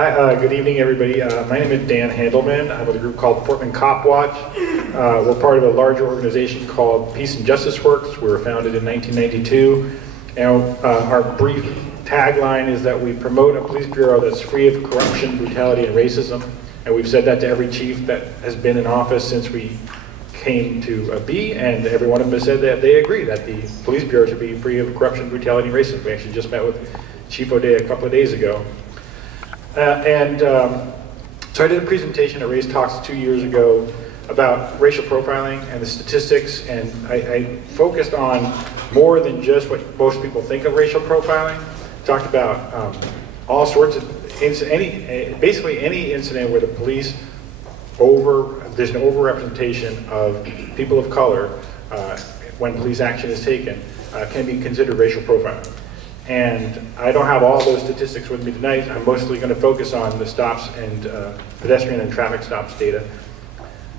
Hi, good evening, everybody. My name is Dan Handelman. I'm with a group called Portland Copwatch. We're part of a larger organization called Peace and Justice Works. We were founded in 1992. And our brief tagline is that we promote a police bureau that's free of corruption, brutality, and racism. And we've said that to every chief that has been in office since we came to be, and every one of them has said that they agree that the police bureau should be free of corruption, brutality, and racism. We actually just met with Chief O'Day a couple of days ago. So I did a presentation at Race Talks 2 years ago about racial profiling and the statistics, and I focused on more than just what most people think of racial profiling. Talked about all sorts of, basically any incident where the police there's an overrepresentation of people of color when police action is taken can be considered racial profiling. And I don't have all those statistics with me tonight. I'm mostly going to focus on the stops and pedestrian and traffic stops data.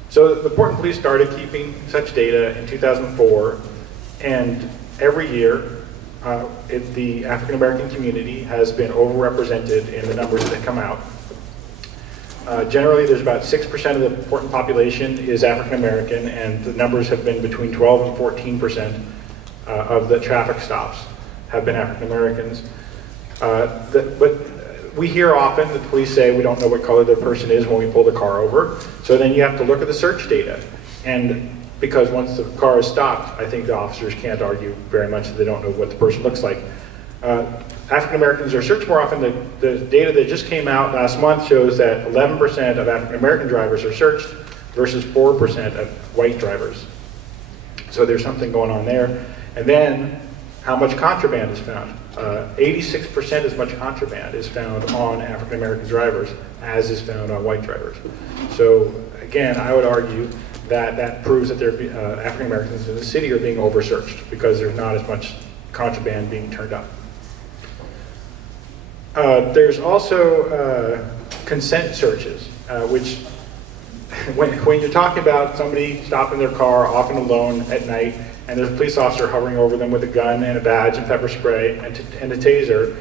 So the Portland Police started keeping such data in 2004, and every year the African American community has been overrepresented in the numbers that come out. Generally, there's about 6% of the Portland population is African American, and the numbers have been between 12 and 14% of the traffic stops have been African Americans. But we hear often that the police say we don't know what color the person is when we pull the car over. So then you have to look at the search data. And because once the car is stopped, I think the officers can't argue very much that they don't know what the person looks like. African Americans are searched more often. The data that just came out last month shows that 11% of African American drivers are searched versus 4% of white drivers. So there's something going on there. And then how much contraband is found. 86% as much contraband is found on African American drivers as is found on white drivers. So again, I would argue that that proves that African Americans in the city are being over-searched because there's not as much contraband being turned up. There's also consent searches, which when you're talking about somebody stopping their car, often alone at night, and there's a police officer hovering over them with a gun and a badge and pepper spray and a taser,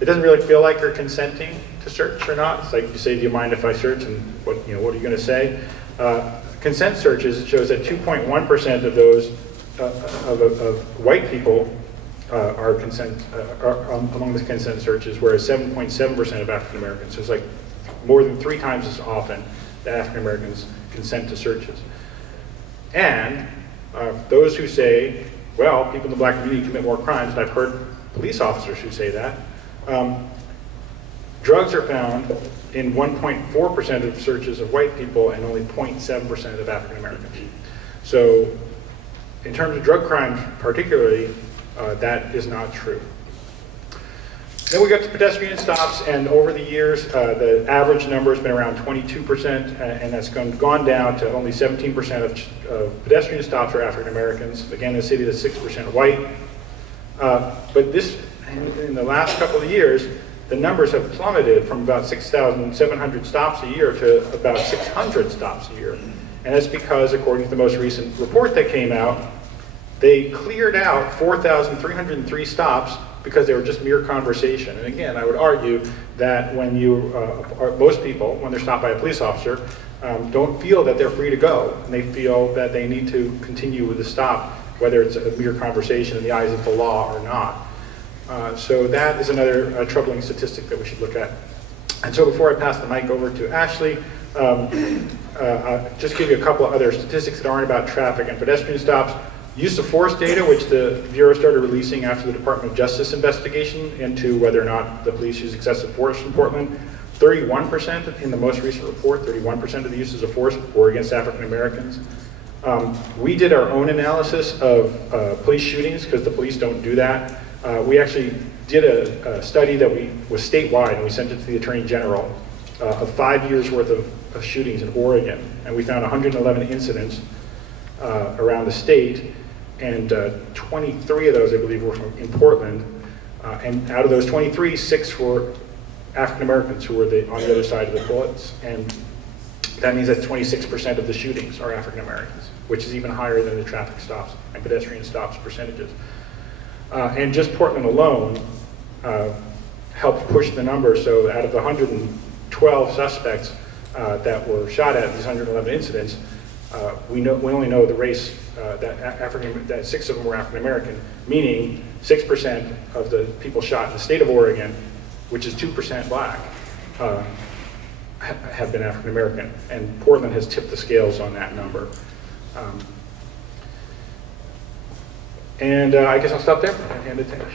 it doesn't really feel like you're consenting to search or not. It's like you say, do you mind if I search? And what are you going to say? Consent searches, it shows that 2.1% of those of white people are among the consent searches, whereas 7.7% of African Americans. So it's like more than 3 times as often that African Americans consent to searches. And those who say, well, people in the black community commit more crimes, and I've heard police officers who say that, drugs are found in 1.4% of searches of white people and only 0.7% of African Americans. So in terms of drug crimes particularly, that is not true. Then we got to pedestrian stops, and over the years, the average number has been around 22%, and that's gone down to only 17% of pedestrian stops are African Americans. Again, in a city that's 6% white. But this, in the last couple of years, the numbers have plummeted from about 6,700 stops a year to about 600 stops a year. And that's because, according to the most recent report that came out, they cleared out 4,303 stops because they were just mere conversation. And again, I would argue that when most people, when they're stopped by a police officer, don't feel that they're free to go, and they feel that they need to continue with the stop, whether it's a mere conversation in the eyes of the law or not. So that is another troubling statistic that we should look at. And so before I pass the mic over to Ashley, I'll just give you a couple of other statistics that aren't about traffic and pedestrian stops. Use of force data, which the Bureau started releasing after the Department of Justice investigation into whether or not the police use excessive force in Portland. 31% in the most recent report, 31% of the uses of force were against African Americans. We did our own analysis of police shootings because the police don't do that. We actually did a study that was statewide, and we sent it to the Attorney General of 5 years worth of shootings in Oregon. And we found 111 incidents around the state, and 23 of those, I believe, were in Portland. And out of those 23, 6 were African Americans who were on the other side of the bullets. And that means that 26% of the shootings are African Americans, which is even higher than the traffic stops and pedestrian stops percentages. And just Portland alone helped push the number. So out of the 112 suspects that were shot at these 111 incidents, we only know the race that 6 of them were African American, meaning 6% of the people shot in the state of Oregon, which is 2% black, have been African American, and Portland has tipped the scales on that number. I guess I'll stop there and hand it to Ash.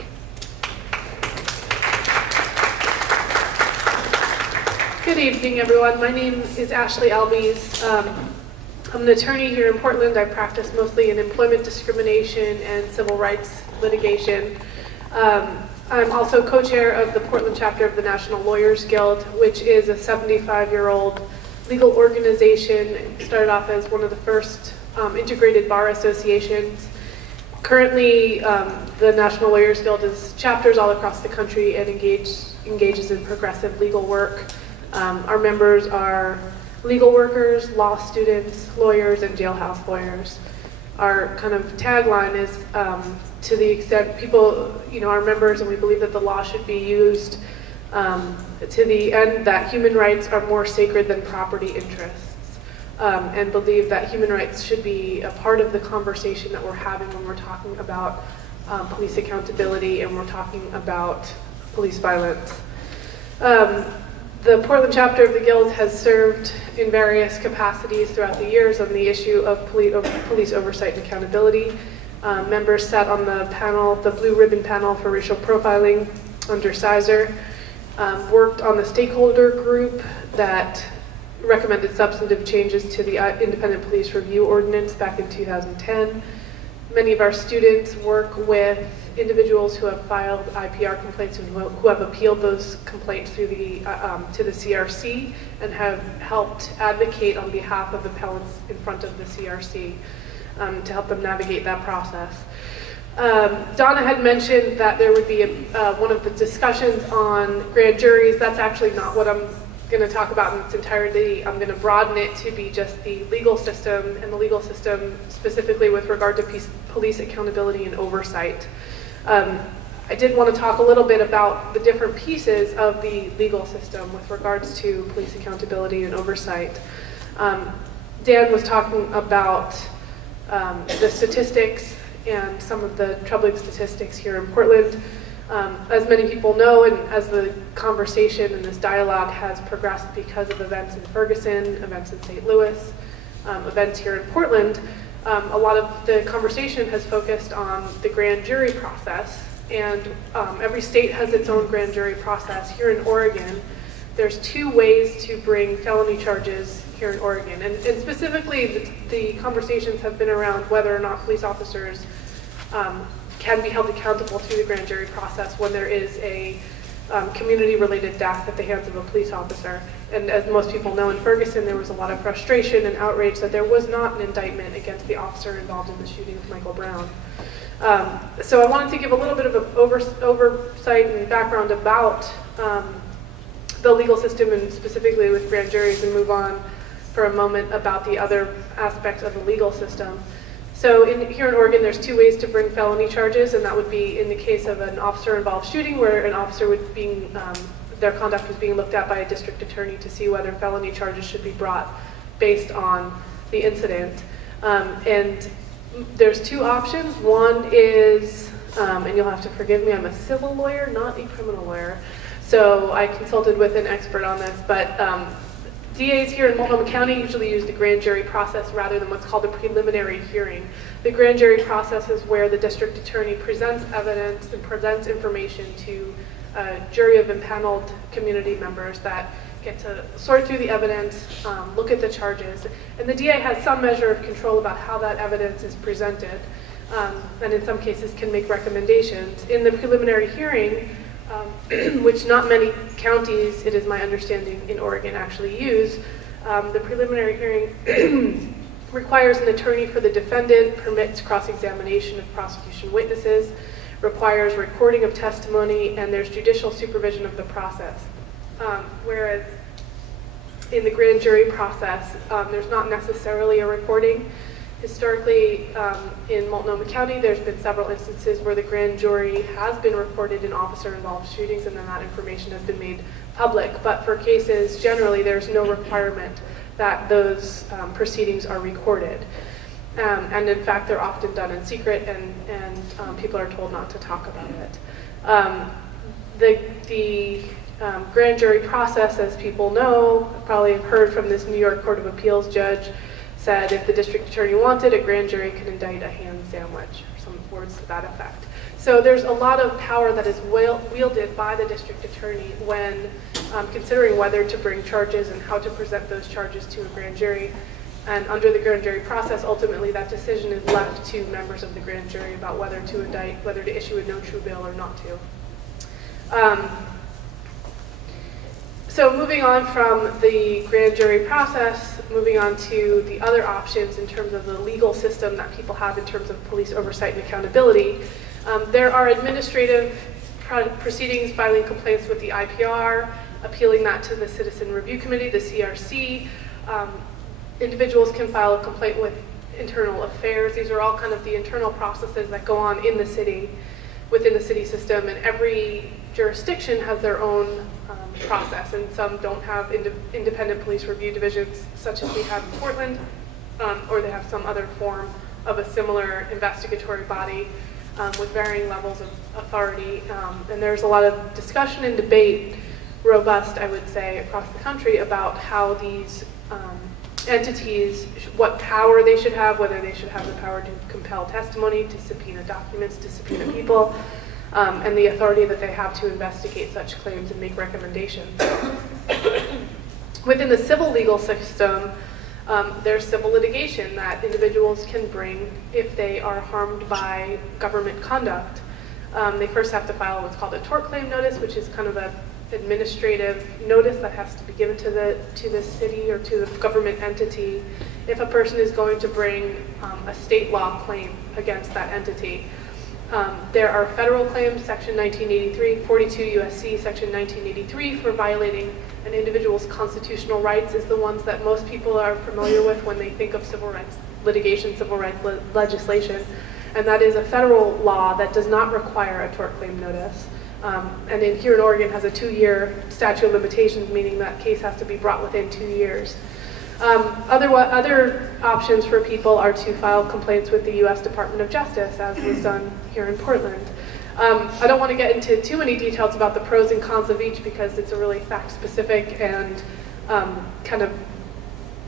Good evening, everyone. My name is Ashley Albies. I'm an attorney here in Portland. I practice mostly in employment discrimination and civil rights litigation. I'm also co-chair of the Portland chapter of the National Lawyers Guild, which is a 75-year-old legal organization. It started off as one of the first integrated bar associations. Currently, the National Lawyers Guild has chapters all across the country and engages in progressive legal work. Our members are legal workers, law students, lawyers, and jailhouse lawyers. Our kind of tagline is, to the extent people, are members, and we believe that the law should be used to the end that human rights are more sacred than property interests, and believe that human rights should be a part of the conversation that we're having when we're talking about police accountability and we're talking about police violence. The Portland chapter of the Guild has served in various capacities throughout the years on the issue of police oversight and accountability. Members sat on the panel, the Blue Ribbon panel for racial profiling under Sizer, worked on the stakeholder group that recommended substantive changes to the Independent Police Review Ordinance back in 2010. Many of our students work with individuals who have filed IPR complaints and who have appealed those complaints through the to the CRC and have helped advocate on behalf of appellants in front of the CRC to help them navigate that process. Donna had mentioned that there would be one of the discussions on grand juries. That's actually not what I'm going to talk about in its entirety. I'm going to broaden it to be just the legal system, and the legal system specifically with regard to police accountability and oversight. I did want to talk a little bit about the different pieces of the legal system with regards to police accountability and oversight. Dan was talking about the statistics and some of the troubling statistics here in Portland. As many people know, and as the conversation and this dialogue has progressed because of events in Ferguson, events in St. Louis, events here in Portland, a lot of the conversation has focused on the grand jury process, and every state has its own grand jury process. Here in Oregon, there's 2 ways to bring felony charges here in Oregon, and specifically the conversations have been around whether or not police officers can be held accountable through the grand jury process when there is a community-related death at the hands of a police officer. And as most people know, in Ferguson, there was a lot of frustration and outrage that there was not an indictment against the officer involved in the shooting of Michael Brown. So I wanted to give a little bit of an oversight and background about the legal system, and specifically with grand juries, and move on for a moment about the other aspects of the legal system. So here in Oregon, there's 2 ways to bring felony charges, and that would be in the case of an officer-involved shooting, where an officer would be, their conduct was being looked at by a district attorney to see whether felony charges should be brought based on the incident. And there's 2 options. One is, and you'll have to forgive me, I'm a civil lawyer, not a criminal lawyer, so I consulted with an expert on this, but DAs here in Multnomah County usually use the grand jury process rather than what's called a preliminary hearing. The grand jury process is where the district attorney presents evidence and presents information to a jury of impaneled community members that get to sort through the evidence, look at the charges, and the DA has some measure of control about how that evidence is presented, and in some cases can make recommendations. In the preliminary hearing, which not many counties, it is my understanding, in Oregon actually use, the preliminary hearing requires an attorney for the defendant, permits cross-examination of prosecution witnesses, requires recording of testimony, and there's judicial supervision of the process. Whereas in the grand jury process, there's not necessarily a recording. Historically, in Multnomah County, there's been several instances where the grand jury has been recorded in officer-involved shootings, and then that information has been made public. But for cases, generally, there's no requirement that those proceedings are recorded. And in fact, they're often done in secret, and people are told not to talk about it. The grand jury process, as people know, probably have heard from this New York Court of Appeals judge, said if the district attorney wanted, a grand jury could indict a ham sandwich, or some words to that effect. So there's a lot of power that is wielded by the district attorney when considering whether to bring charges and how to present those charges to a grand jury. And under the grand jury process, ultimately that decision is left to members of the grand jury about whether to indict, whether to issue a no true bill or not to. So moving on from the grand jury process, moving on to the other options in terms of the legal system that people have in terms of police oversight and accountability. There are administrative proceedings, filing complaints with the IPR, appealing that to the Citizen Review Committee, the CRC. Individuals can file a complaint with internal affairs. These are all kind of the internal processes that go on in the city, within the city system, and every jurisdiction has their own process, and some don't have independent police review divisions such as we have in Portland, or they have some other form of a similar investigatory body with varying levels of authority. And there's a lot of discussion and debate, robust, I would say, across the country about how these entities, what power they should have, whether they should have the power to compel testimony, to subpoena documents, to subpoena people, and the authority that they have to investigate such claims and make recommendations. Within the civil legal system, there's civil litigation that individuals can bring if they are harmed by government conduct. They first have to file what's called a tort claim notice, which is kind of an administrative notice that has to be given to the city or to the government entity if a person is going to bring a state law claim against that entity. There are federal claims, Section 1983, 42 USC, Section 1983, for violating an individual's constitutional rights is the ones that most people are familiar with when they think of civil rights litigation, civil rights legislation. And that is a federal law that does not require a tort claim notice. And here in Oregon has a 2-year statute of limitations, meaning that case has to be brought within 2 years. Other options for people are to file complaints with the U.S. Department of Justice, as was done here in Portland. I don't want to get into too many details about the pros and cons of each because it's a really fact-specific and kind of,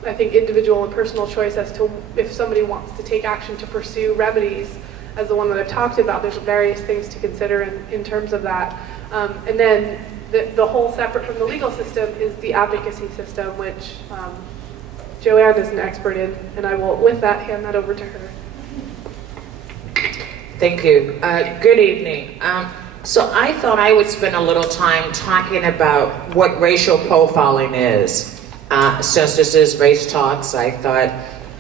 I think, individual and personal choice as to if somebody wants to take action to pursue remedies, as the one that I've talked about. There's various things to consider in terms of that. And then the whole separate from the legal system is the advocacy system, which Joanne is an expert in, and I will, with that, hand that over to her. Thank you. Good evening. So I thought I would spend a little time talking about what racial profiling is. Since this is Race Talks, I thought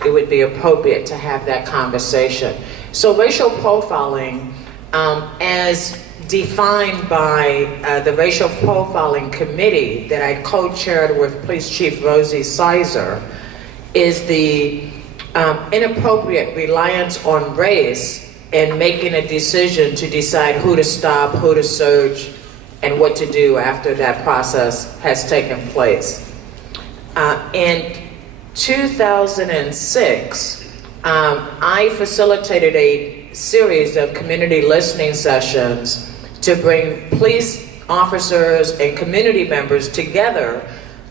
it would be appropriate to have that conversation. So racial profiling, as defined by the Racial Profiling Committee that I co-chaired with Police Chief Rosie Sizer, is the inappropriate reliance on race in making a decision to decide who to stop, who to search, and what to do after that process has taken place. In 2006, I facilitated a series of community listening sessions to bring police officers and community members together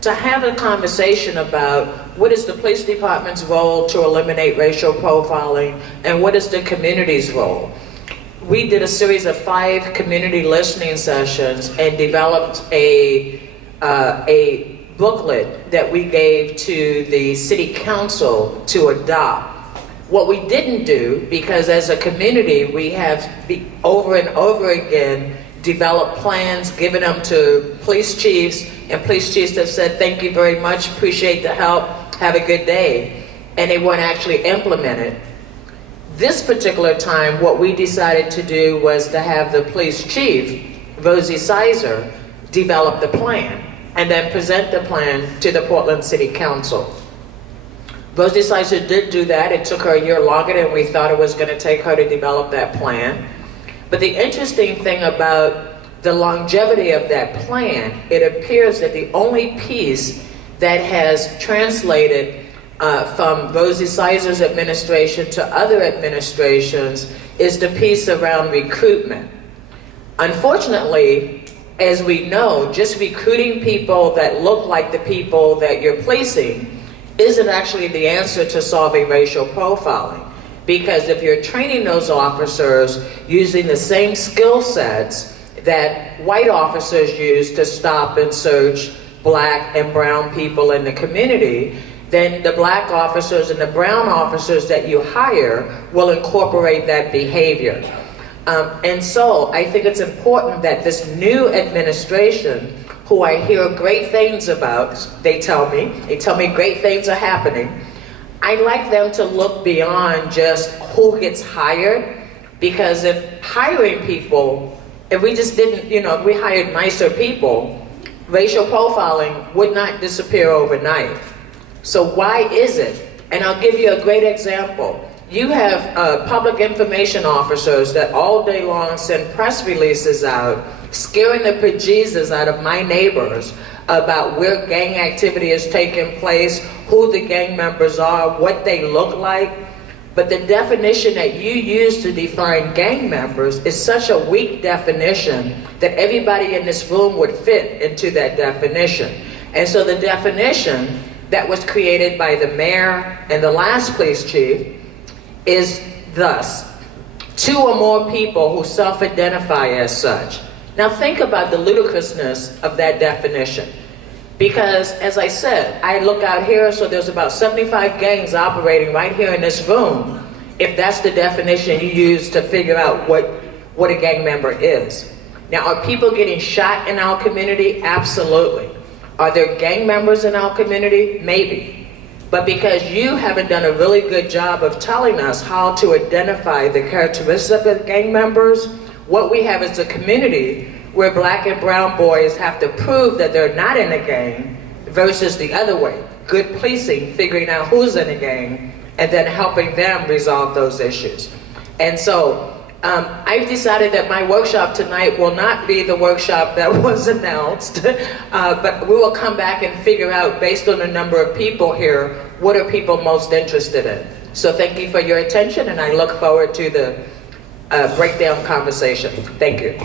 to have a conversation about what is the police department's role to eliminate racial profiling and what is the community's role. We did a series of 5 community listening sessions and developed a booklet that we gave to the city council to adopt. What we didn't do, because as a community we have over and over again developed plans, given them to police chiefs, and police chiefs have said, thank you very much, appreciate the help, have a good day, and they weren't actually implemented. This particular time, what we decided to do was to have the police chief, Rosie Sizer, develop the plan, and then present the plan to the Portland City Council. Rosie Sizer did do that. It took her a year longer than we thought it was going to take her to develop that plan. But the interesting thing about the longevity of that plan, it appears that the only piece that has translated from Rosie Sizer's administration to other administrations is the piece around recruitment. Unfortunately, as we know, just recruiting people that look like the people that you're placing isn't actually the answer to solving racial profiling. Because if you're training those officers using the same skill sets that white officers use to stop and search black and brown people in the community, then the black officers and the brown officers that you hire will incorporate that behavior. And so I think it's important that this new administration, who I hear great things about, they tell me great things are happening. I like them to look beyond just who gets hired, because if hiring people, if we just didn't, if we hired nicer people, racial profiling would not disappear overnight. So why is it? And I'll give you a great example. You have public information officers that all day long send press releases out, scaring the bejesus out of my neighbors about where gang activity is taking place, who the gang members are, what they look like. But the definition that you use to define gang members is such a weak definition that everybody in this room would fit into that definition. And so the definition that was created by the mayor and the last police chief is thus: 2 or more people who self-identify as such. Now think about the ludicrousness of that definition. Because, as I said, I look out here, so there's about 75 gangs operating right here in this room, if that's the definition you use to figure out what a gang member is. Now, are people getting shot in our community? Absolutely. Are there gang members in our community? Maybe. But because you haven't done a really good job of telling us how to identify the characteristics of gang members, what we have is a community where black and brown boys have to prove that they're not in a gang versus the other way. Good policing, figuring out who's in a gang, and then helping them resolve those issues. And so I've decided that my workshop tonight will not be the workshop that was announced, but we will come back and figure out, based on the number of people here, what are people most interested in. So thank you for your attention, and I look forward to the breakdown conversation. Thank you.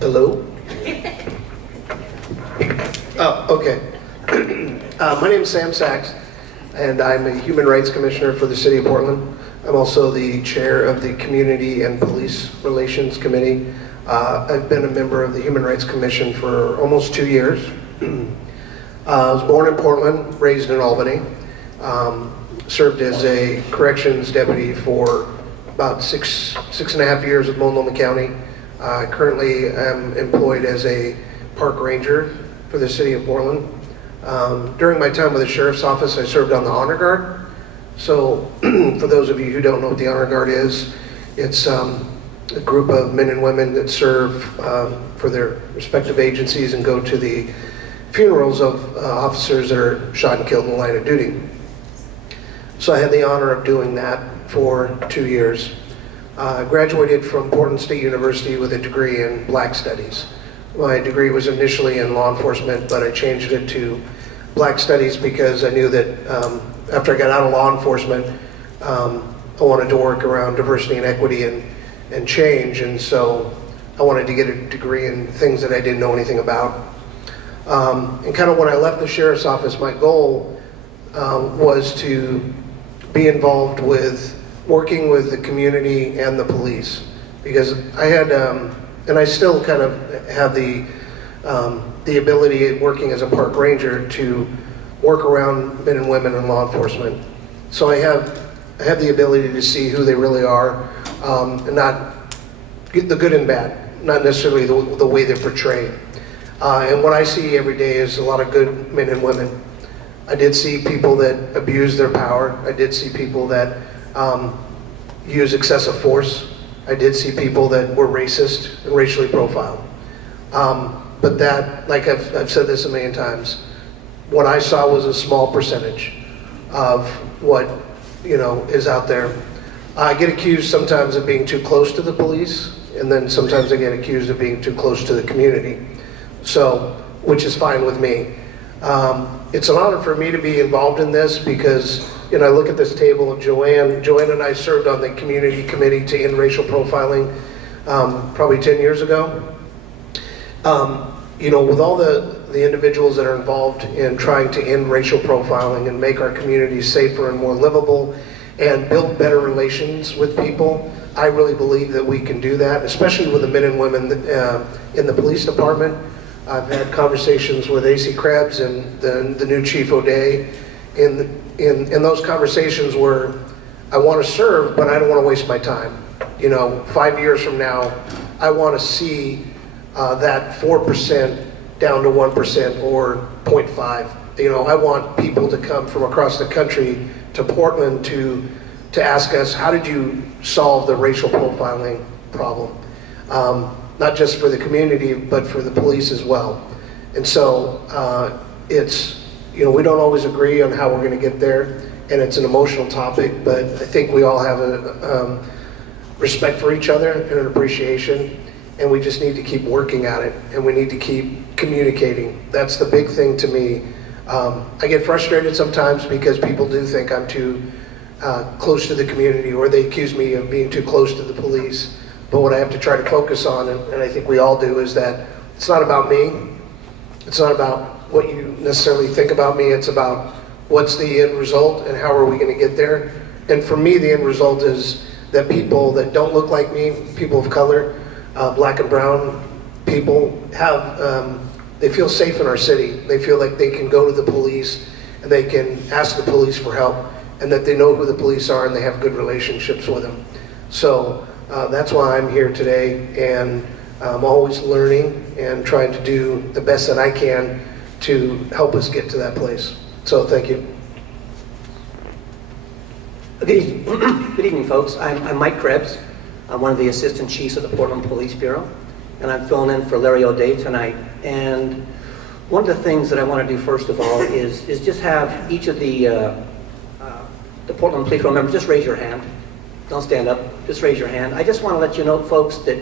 Hello? Oh, okay. My name is Sam Sachs, and I'm a Human Rights Commissioner for the City of Portland. I'm also the chair of the Community and Police Relations Committee. I've been a member of the Human Rights Commission for almost 2 years. I was born in Portland, raised in Albany, served as a corrections deputy for about six and a half years with Multnomah County. Currently, I'm employed as a park ranger for the City of Portland. During my time with the Sheriff's Office, I served on the Honor Guard. So, for those of you who don't know what the Honor Guard is, it's a group of men and women that serve for their respective agencies and go to the funerals of officers that are shot and killed in the line of duty. So I had the honor of doing that for 2 years. Graduated from Portland State University with a degree in Black Studies. My degree was initially in law enforcement, but I changed it to Black Studies because I knew that after I got out of law enforcement, I wanted to work around diversity and equity and change, and so I wanted to get a degree in things that I didn't know anything about. And kind of when I left the Sheriff's Office, my goal was to be involved with working with the community and the police, because I had, and I still kind of have the ability, working as a park ranger, to work around men and women in law enforcement. So I have the ability to see who they really are, and not the good and bad, not necessarily the way they're portrayed. And what I see every day is a lot of good men and women. I did see people that abuse their power. I did see people that use excessive force. I did see people that were racist and racially profiled. But but that, like I've said this a million times, what I saw was a small percentage of what, is out there. I get accused sometimes of being too close to the police, and then sometimes I get accused of being too close to the community. So, which is fine with me. It's an honor for me to be involved in this because, I look at this table of Joanne. Joanne and I served on the community committee to end racial profiling probably 10 years ago. With all the individuals that are involved in trying to end racial profiling and make our communities safer and more livable and build better relations with people, I really believe that we can do that, especially with the men and women in the police department. I've had conversations with AC Krebs and the new Chief O'Day. In those conversations where I want to serve, but I don't want to waste my time. 5 years from now, I want to see that 4% down to 1% or 0.5. I want people to come from across the country to Portland to ask us, how did you solve the racial profiling problem? Not just for the community, but for the police as well. And so it's, we don't always agree on how we're going to get there, and it's an emotional topic, but I think we all have a respect for each other and an appreciation, and we just need to keep working at it, and we need to keep communicating. That's the big thing to me. I get frustrated sometimes because people do think I'm too close to the community, or they accuse me of being too close to the police. But what I have to try to focus on, and I think we all do, is that it's not about me. It's not about what you necessarily think about me. It's about what's the end result and how are we going to get there. And for me, the end result is that people that don't look like me, people of color, black and brown people, they feel safe in our city. They feel like they can go to the police and they can ask the police for help, and that they know who the police are and they have good relationships with them. So that's why I'm here today, and I'm always learning and trying to do the best that I can to help us get to that place. So thank you. Good evening, folks. I'm Mike Krebs. I'm one of the assistant chiefs of the Portland Police Bureau, and I'm filling in for Larry O'Day tonight. And one of the things that I want to do first of all is just have each of the Portland Police Bureau members just raise your hand. Don't stand up. Just raise your hand. I just want to let you know, folks, that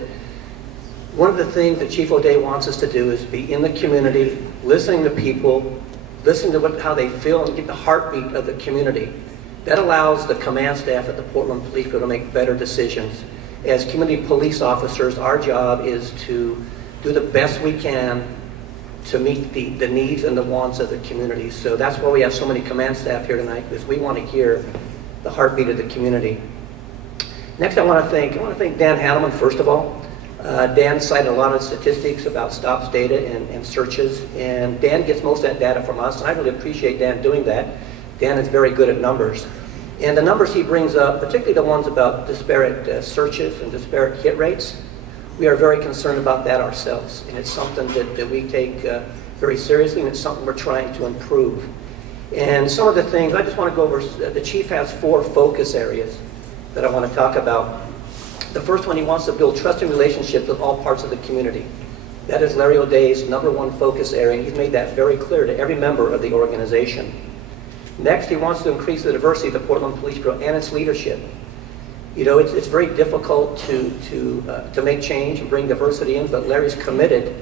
one of the things that Chief O'Day wants us to do is be in the community, listening to people, listening to how they feel, and get the heartbeat of the community. That allows the command staff at the Portland Police Bureau to make better decisions. As community police officers, our job is to do the best we can to meet the needs and the wants of the community. So that's why we have so many command staff here tonight, because we want to hear the heartbeat of the community. Next, I want to thank Dan Hanneman, first of all. Dan cited a lot of statistics about stops data and searches, and Dan gets most of that data from us, and I really appreciate Dan doing that. Dan is very good at numbers. And the numbers he brings up, particularly the ones about disparate searches and disparate hit rates, we are very concerned about that ourselves, and it's something that we take very seriously, and it's something we're trying to improve. And some of the things, I just want to go over, the chief has 4 focus areas that I want to talk about. The first one, he wants to build trusting relationships with all parts of the community. That is Larry O'Day's #1 focus area, and he's made that very clear to every member of the organization. Next, he wants to increase the diversity of the Portland Police Bureau and its leadership. It's very difficult to make change and bring diversity in, but Larry's committed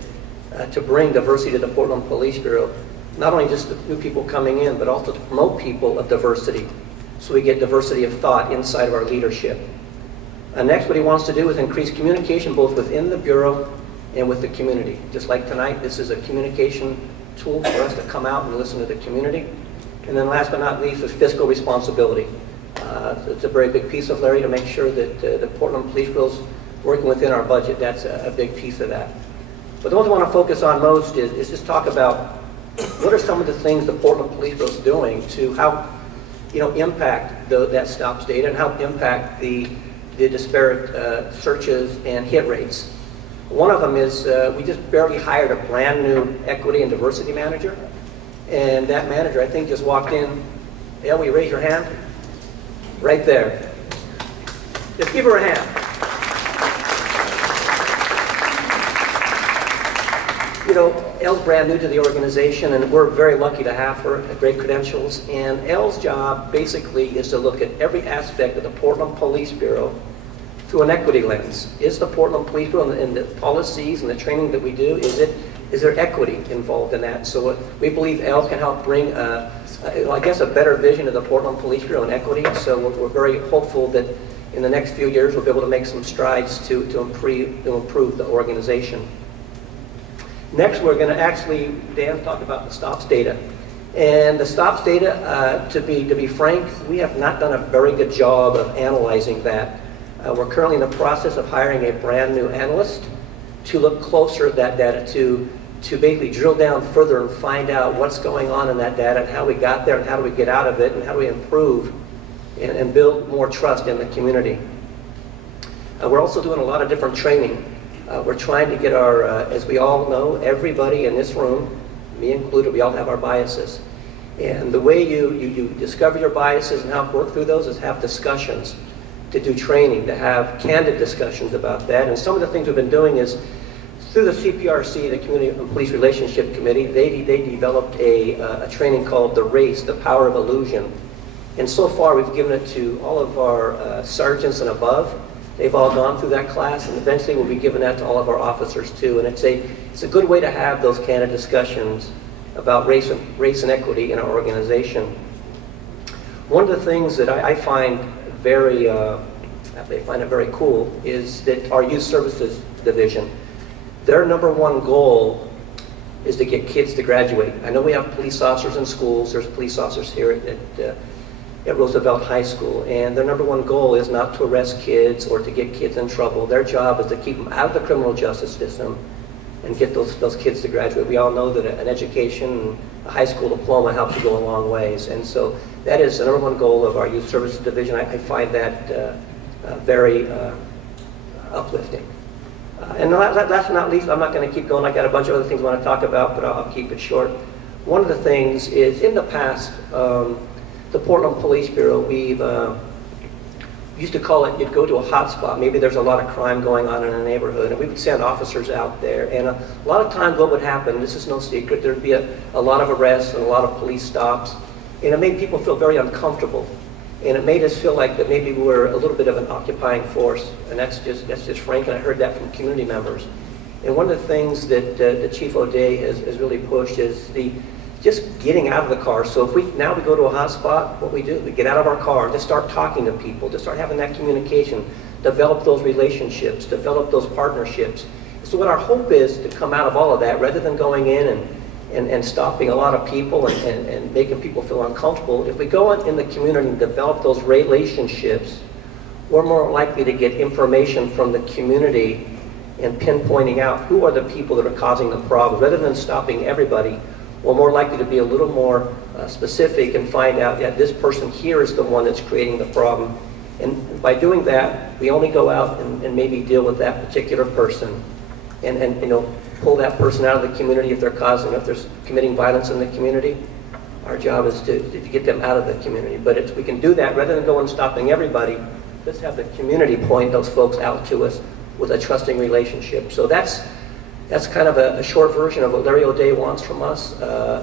to bring diversity to the Portland Police Bureau. Not only just the new people coming in, but also to promote people of diversity, so we get diversity of thought inside of our leadership. Next, what he wants to do is increase communication both within the Bureau and with the community. Just like tonight, this is a communication tool for us to come out and listen to the community. And then last but not least is fiscal responsibility. It's a very big piece of Larry to make sure that the Portland Police Bureau's working within our budget. That's a big piece of that. But the ones I want to focus on most is just talk about what are some of the things the Portland Police Bureau's doing to help impact that stops data and help impact the disparate searches and hit rates. One of them is we just barely hired a brand new equity and diversity manager. And that manager, I think, just walked in. Yeah, will you raise your hand? Right there. Just give her a hand. You know, Elle's brand new to the organization, and we're very lucky to have her, great credentials. And Elle's job basically is to look at every aspect of the Portland Police Bureau through an equity lens. Is the Portland Police Bureau and the policies and the training that we do, is there equity involved in that? So we believe Elle can help bring, I guess, a better vision of the Portland Police Bureau and equity. So we're very hopeful that in the next few years we'll be able to make some strides to improve the organization. Next, we're going to actually, Dan, talk about the stops data. And the stops data, to be frank, we have not done a very good job of analyzing that. We're currently in the process of hiring a brand new analyst to look closer at that data, to basically drill down further and find out what's going on in that data and how we got there and how do we get out of it and how do we improve and build more trust in the community. We're also doing a lot of different training. We're trying to get our, as we all know, everybody in this room, me included, we all have our biases. And the way you discover your biases and how to work through those is have discussions, to do training, to have candid discussions about that. And some of the things we've been doing is through the CPRC, the Community and Police Relationship Committee, they developed a training called The Race, the Power of Illusion. And so far we've given it to all of our sergeants and above. They've all gone through that class, and eventually we'll be giving that to all of our officers too. And it's a good way to have those candid discussions about race and equity in our organization. One of the things that I find very cool is that our Youth Services Division, their number one goal is to get kids to graduate. I know we have police officers in schools. There's police officers here at Roosevelt High School, and their number one goal is not to arrest kids or to get kids in trouble. Their job is to keep them out of the criminal justice system and get those kids to graduate. We all know that an education, a high school diploma helps you go a long ways, and so that is the number one goal of our Youth Services Division. I find that very uplifting. And last but not least, I'm not going to keep going. I've got a bunch of other things I want to talk about, but I'll keep it short. One of the things is, in the past, the Portland Police Bureau, we've used to call it, you'd go to a hot spot. Maybe there's a lot of crime going on in a neighborhood, and we would send officers out there. And a lot of times what would happen, this is no secret, there'd be a lot of arrests and a lot of police stops. And it made people feel very uncomfortable. And it made us feel like that maybe we're a little bit of an occupying force. And that's just frank, and I heard that from community members. And one of the things that Chief O'Day has really pushed is just getting out of the car. So if we go to a hot spot, what we do, we get out of our car, just start talking to people, just start having that communication, develop those relationships, develop those partnerships. So what our hope is to come out of all of that, rather than going in and stopping a lot of people and making people feel uncomfortable, if we go in the community and develop those relationships, we're more likely to get information from the community and pinpointing out who are the people that are causing the problem. Rather than stopping everybody, we're more likely to be a little more specific and find out that this person here is the one that's creating the problem. And by doing that, we only go out and maybe deal with that particular person and pull that person out of the community if they're committing violence in the community. Our job is to get them out of the community. But we can do that rather than going and stopping everybody. Let's have the community point those folks out to us with a trusting relationship. So that's kind of a short version of what Larry O'Day wants from us.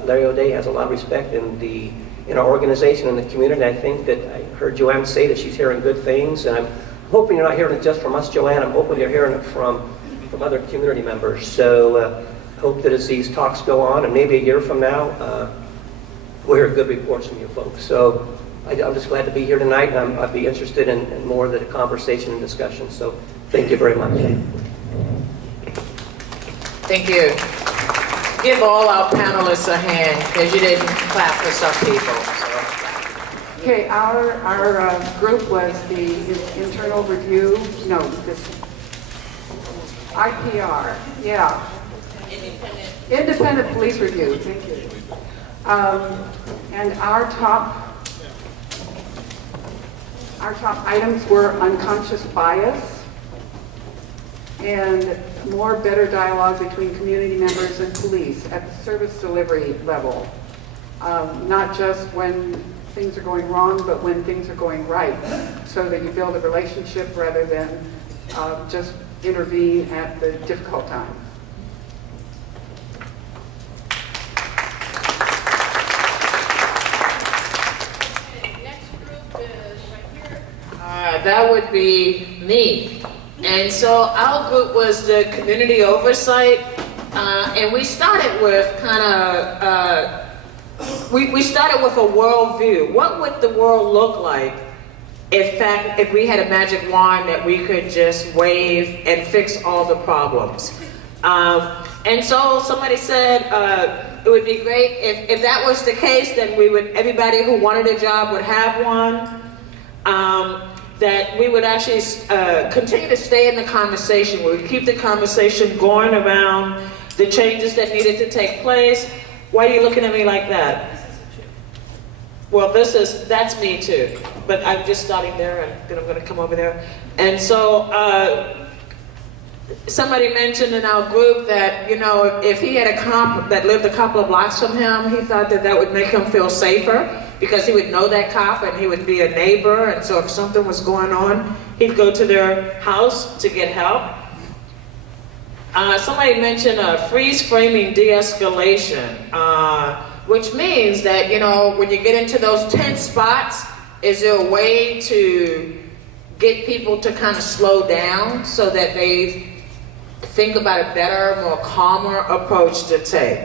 Larry O'Day has a lot of respect in our organization and the community. I think that I heard Joanne say that she's hearing good things, and I'm hoping you're not hearing it just from us, Joanne. I'm hoping you're hearing it from other community members. So I hope that as these talks go on, and maybe a year from now, we'll hear good reports from you folks. So I'm just glad to be here tonight, and I'd be interested in more of the conversation and discussion. So thank you very much. Thank you. Give all our panelists a hand, because you didn't clap for some people. So. Okay, our group was the internal review, this IPR, yeah. Independent Police Review, thank you. And our top items were unconscious bias and better dialogue between community members and police at the service delivery level. Not just when things are going wrong, but when things are going right, so that you build a relationship rather than just intervene at the difficult times. that would be me. And so our group was the community oversight, and we started with we started with a worldview. What would the world look like if we had a magic wand that we could just wave and fix all the problems? And so somebody said it would be great if that was the case, then everybody who wanted a job would have one. That we would actually continue to stay in the conversation. We would keep the conversation going around the changes that needed to take place. Why are you looking at me like that? Well, that's me too. But I'm just starting there, and then I'm going to come over there. And so somebody mentioned in our group that, if he had a comp that lived a couple of blocks from him, he thought that would make him feel safer, because he would know that cop and he would be a neighbor, and so if something was going on, he'd go to their house to get help. Somebody mentioned freeze framing de-escalation, which means that, when you get into those tense spots, is there a way to get people to kind of slow down so that they think about a better, more calmer approach to take?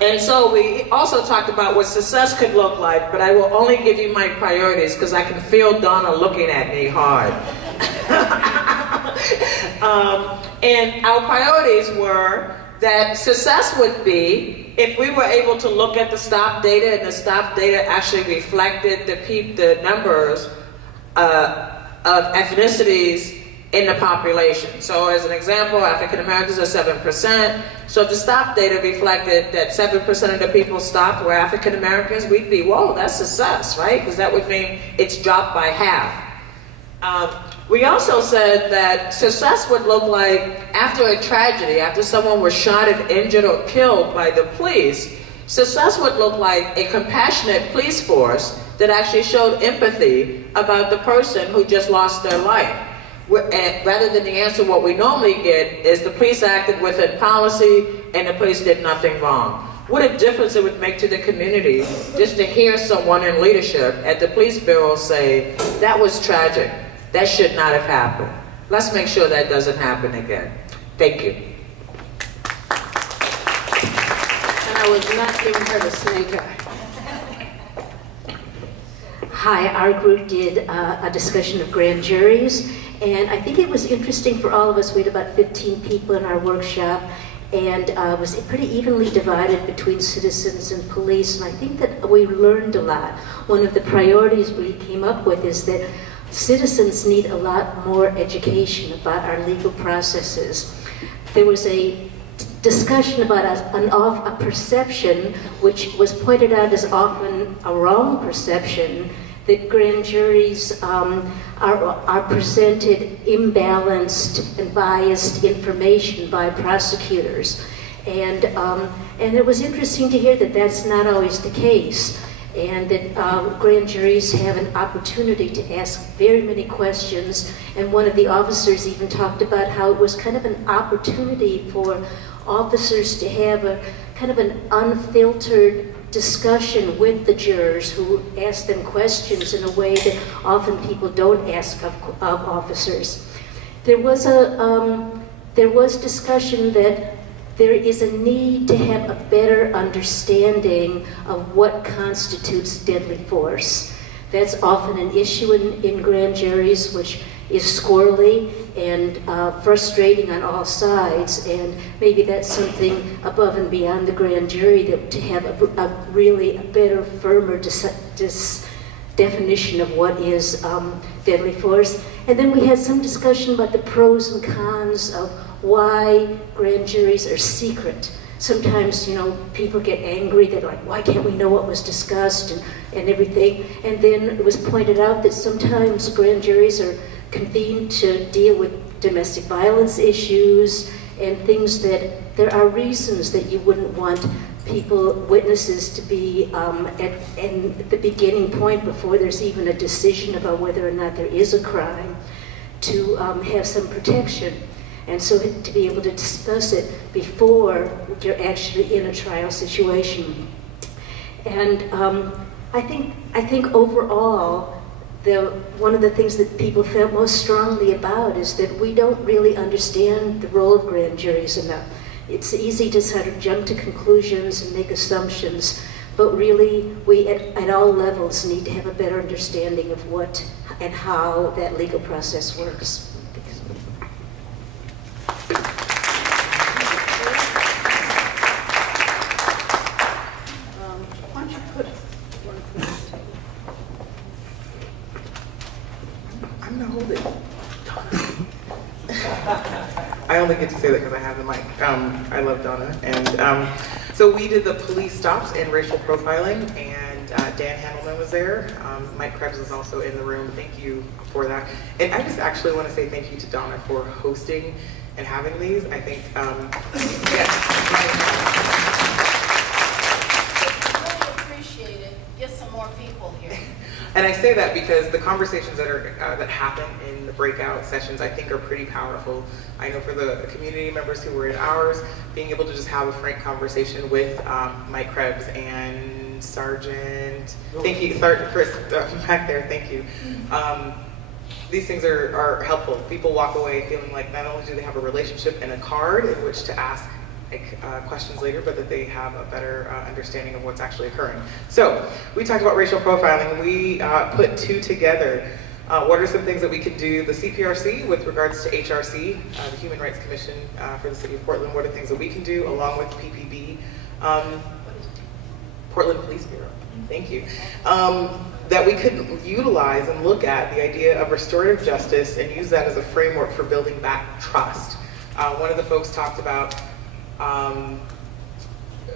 And so we also talked about what success could look like, but I will only give you my priorities because I can feel Donna looking at me hard. And our priorities were that success would be if we were able to look at the stop data, and the stop data actually reflected the numbers of ethnicities in the population. So as an example, African Americans are 7%. So if the stop data reflected that 7% of the people stopped were African Americans, we'd be, whoa, that's success, right? Because that would mean it's dropped by half. We also said that success would look like after a tragedy, after someone was shot and injured or killed by the police, success would look like a compassionate police force that actually showed empathy about the person who just lost their life. Rather than the answer, what we normally get is the police acted within policy and the police did nothing wrong. What a difference it would make to the community just to hear someone in leadership at the police bureau say, that was tragic, that should not have happened. Let's make sure that doesn't happen again. Thank you. And I was not giving her the snake eye. Hi, our group did a discussion of grand juries, and I think it was interesting for all of us. We had about 15 people in our workshop, and it was pretty evenly divided between citizens and police, and I think that we learned a lot. One of the priorities we came up with is that citizens need a lot more education about our legal processes. There was a discussion about a perception, which was pointed out as often a wrong perception, that grand juries are presented imbalanced and biased information by prosecutors. And it was interesting to hear that that's not always the case, and that grand juries have an opportunity to ask very many questions. And one of the officers even talked about how it was kind of an opportunity for officers to have a kind of an unfiltered discussion with the jurors, who ask them questions in a way that often people don't ask of officers. There was discussion that there is a need to have a better understanding of what constitutes deadly force. That's often an issue in grand juries, which is squirrely and frustrating on all sides, and maybe that's something above and beyond the grand jury, to have a really better, firmer definition of what is deadly force. And then we had some discussion about the pros and cons of why grand juries are secret. Sometimes, people get angry, they're like, why can't we know what was discussed and everything? And then it was pointed out that sometimes grand juries are convened to deal with domestic violence issues and things that there are reasons that you wouldn't want witnesses to be at the beginning point, before there's even a decision about whether or not there is a crime, to have some protection. And so to be able to discuss it before you're actually in a trial situation. And I think overall, one of the things that people felt most strongly about is that we don't really understand the role of grand juries enough. It's easy to sort of jump to conclusions and make assumptions, but really we at all levels need to have a better understanding of what and how that legal process works. Why don't you put I'm gonna hold it. I only get to say that because I have the mic. I love Donna. And so we did the police stops and racial profiling, and Dan Handelman was there. Mike Krebs was also in the room. Thank you for that. And I just actually want to say thank you to Donna for hosting and having these. I think, really appreciate it. Get some more people here. And I say that because the conversations that happen in the breakout sessions, I think, are pretty powerful. I know for the community members who were in ours, being able to just have a frank conversation with Mike Krebs and Sergeant, thank you, Sergeant Chris back there, thank you. These things are helpful. People walk away feeling like not only do they have a relationship and a card in which to ask questions later, but that they have a better understanding of what's actually occurring. So we talked about racial profiling. We put two together. What are some things that we can do? The CPRC with regards to HRC, the Human Rights Commission for the City of Portland. What are things that we can do along with PPB? Portland Police Bureau. Thank you. That we could utilize and look at the idea of restorative justice and use that as a framework for building back trust. One of the folks talked about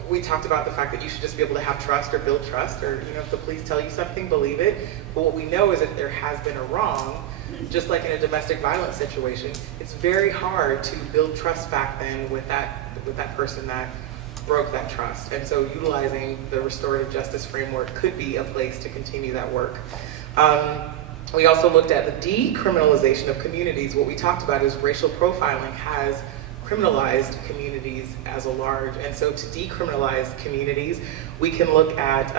we talked about the fact that you should just be able to have trust or build trust, or if the police tell you something, believe it. But what we know is if there has been a wrong, just like in a domestic violence situation, it's very hard to build trust back then with that person that broke that trust. And so utilizing the restorative justice framework could be a place to continue that work. We also looked at the decriminalization of communities. What we talked about is racial profiling has criminalized communities as a large. And so to decriminalize communities, we can look at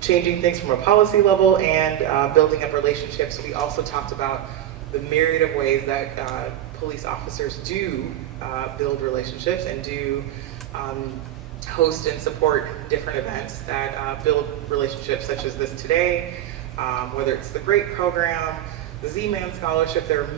changing things from a policy level and building up relationships. We also talked about the myriad of ways that police officers do build relationships and do host and support different events that build relationships such as this today, whether it's the GREAT program, the Z-Man Scholarship. There are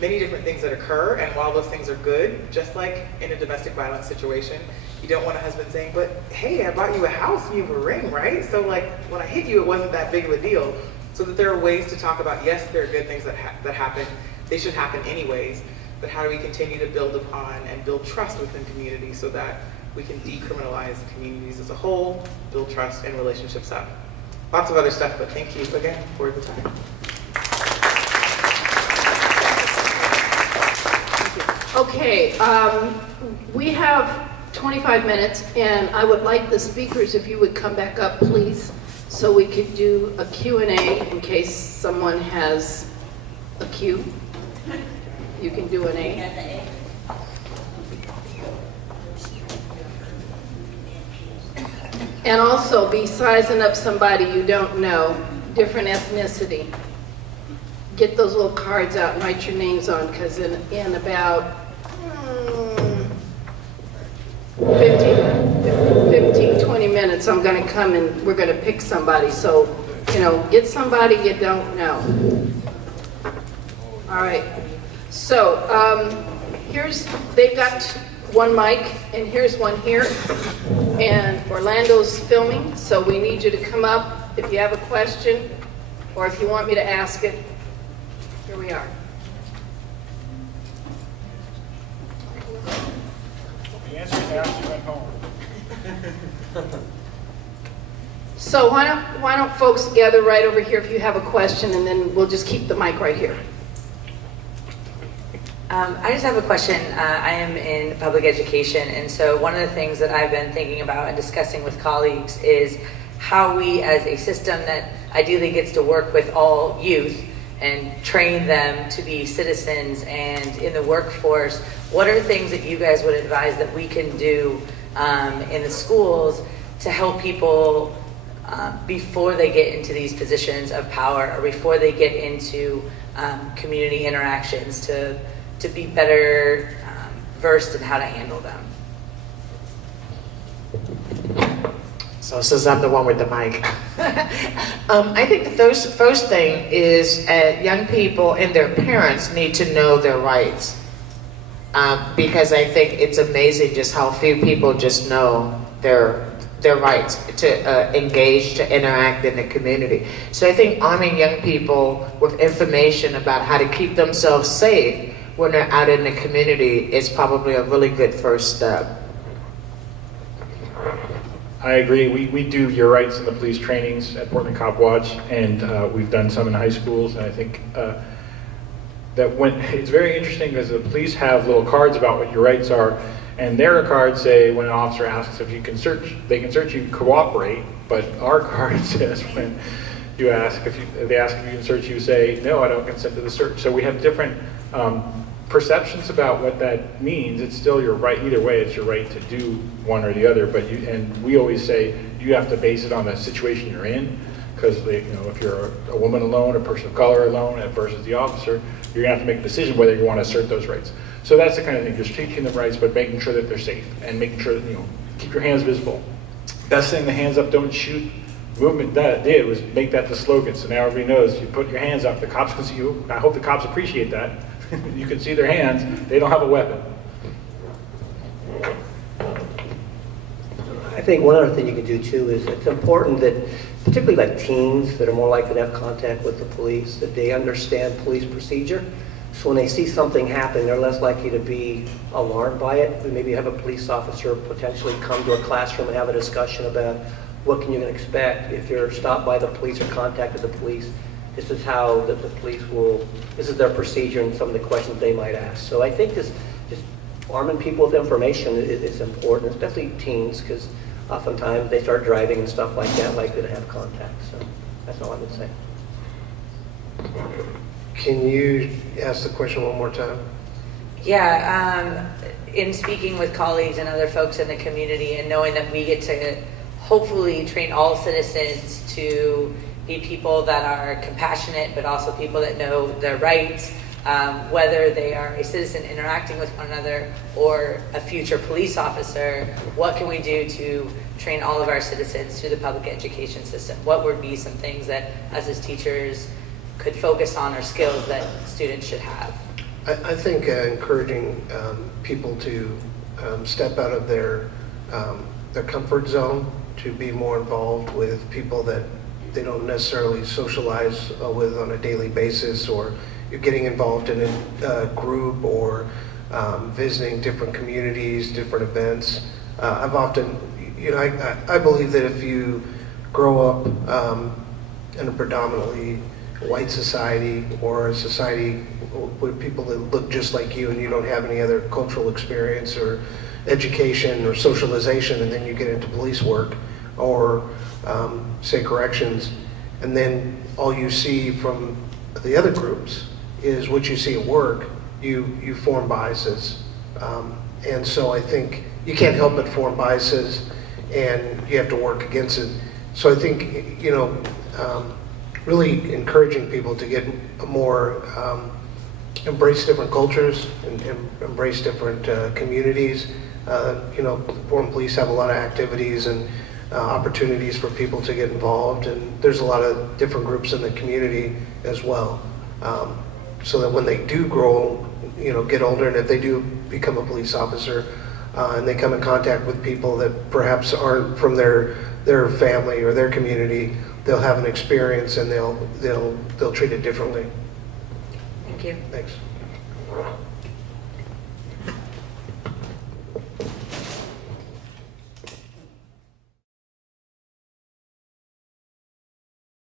many different things that occur, and while those things are good, just like in a domestic violence situation, you don't want a husband saying, but hey, I bought you a house and you have a ring, right? So like, when I hit you, it wasn't that big of a deal. So that there are ways to talk about, yes, there are good things that happen, they should happen anyways, but how do we continue to build upon and build trust within communities so that we can decriminalize communities as a whole, build trust and relationships up. Lots of other stuff, but thank you again for the time. Okay, we have 25 minutes, and I would like the speakers, if you would come back up, please, so we could do a Q&A in case someone has a Q. You can do an A. And also be sizing up somebody you don't know, different ethnicity. Get those little cards out and write your names on, because in about 15, 20 minutes, I'm going to come and we're going to pick somebody. So, get somebody you don't know. All right. So, they've got one mic, and here's one here. And Orlando's filming, so we need you to come up if you have a question, or if you want me to ask it. Here we are. The answer is now she went home. So why don't folks gather right over here if you have a question, and then we'll just keep the mic right here. I just have a question. I am in public education, and so one of the things that I've been thinking about and discussing with colleagues is how we, as a system that ideally gets to work with all youth and train them to be citizens and in the workforce, what are things that you guys would advise that we can do in the schools to help people before they get into these positions of power or before they get into community interactions to be better versed in how to handle them. So since I'm the one with the mic, I think the first thing is young people and their parents need to know their rights. Because I think it's amazing just how few people just know their rights to engage, to interact in the community. So I think arming young people with information about how to keep themselves safe when they're out in the community is probably a really good first step. I agree. We do your rights in the police trainings at Portland Copwatch, and we've done some in high schools. And I think that when it's very interesting because the police have little cards about what your rights are, and their cards say when an officer asks if you can search, they can search you, cooperate. But our card says when you ask if they ask if you can search, you say no, I don't consent to the search. So we have different perceptions about what that means. It's still your right either way. It's your right to do one or the other. But and we always say you have to base it on the situation you're in, because if you're a woman alone, a person of color alone, versus the officer, you're gonna have to make a decision whether you want to assert those rights. So that's the kind of thing. Just teaching them rights, but making sure that they're safe and making sure that keep your hands visible. Best thing the hands up, don't shoot movement that did was make that the slogan. So now everybody knows you put your hands up, the cops can see you. I hope the cops appreciate that. You can see their hands, they don't have a weapon. I think one other thing you can do too is it's important that, particularly like teens that are more likely to have contact with the police, that they understand police procedure. So when they see something happen, they're less likely to be alarmed by it. We maybe have a police officer potentially come to a classroom and have a discussion about what can you expect if you're stopped by the police or contacted the police. This is how the police will, this is their procedure and some of the questions they might ask. So I think just arming people with information is important, especially teens, because oftentimes they start driving and stuff like that, likely to have contact. So that's all I would say. Can you ask the question one more time? Yeah, in speaking with colleagues and other folks in the community and knowing that we get to hopefully train all citizens to be people that are compassionate, but also people that know their rights, whether they are a citizen interacting with one another or a future police officer, what can we do to train all of our citizens through the public education system? What would be some things that us as teachers could focus on or skills that students should have? I think encouraging people to step out of their comfort zone, to be more involved with people that they don't necessarily socialize with on a daily basis, or you're getting involved in a group or visiting different communities, different events. I've often, I believe that if you grow up in a predominantly white society or a society with people that look just like you and you don't have any other cultural experience or education or socialization, and then you get into police work or say corrections, and then all you see from the other groups is what you see at work, you form biases. And so I think you can't help but form biases, and you have to work against it. So I think, really encouraging people to get more, embrace different cultures and embrace different communities. Portland Police have a lot of activities and opportunities for people to get involved, and there's a lot of different groups in the community as well. So that when they do grow, get older, and if they do become a police officer, and they come in contact with people that perhaps aren't from their family or their community, they'll have an experience and they'll treat it differently. Thank you. Thanks.